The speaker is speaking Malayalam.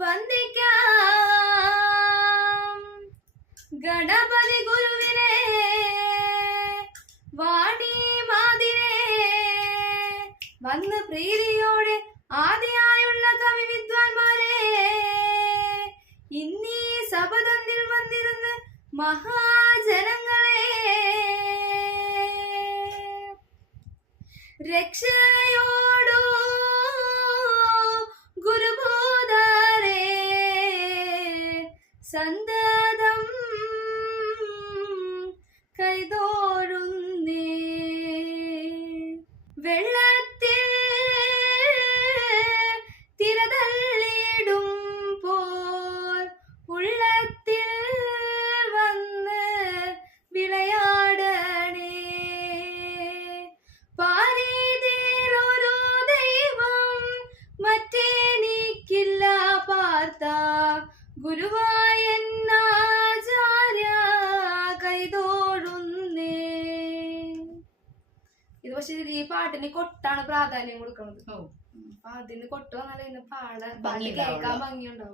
വന്ദിക്കാം ഗണപതി ഗുരുവിനെ വാണി മാതിരെ വന്ന് പ്രീതിയോടെ ആദിയായുള്ള കവി വിദ്വാൻമാരെ ഇന്നീ സപതന്നിൽ വന്നിരുന്ന് മഹാജനങ്ങളെ രക്ഷയോടോ ഗുരുബോധരേ സന്തതം കൈതോഴുന്നേ വെള്ളത്തിൽ തിരതള്ളിടുമ്പോൾ ഉള്ളത്തിൽ വന്ന് വിളയാടണേ പാരീതിലൊരു ദൈവം മറ്റേനിക്കില്ല പാർത്ത ഗുരുവായൂരാചാര്യ കൈതോഴുന്നേ. ഇത് പക്ഷെ ഈ പാട്ടിന് കൊട്ടാണ് പ്രാധാന്യം കൊടുക്കുന്നത്. അതിന് കൊട്ട് വന്നാലേ പാട്ട് കേൾക്കാൻ ഭംഗിയുണ്ടാവും.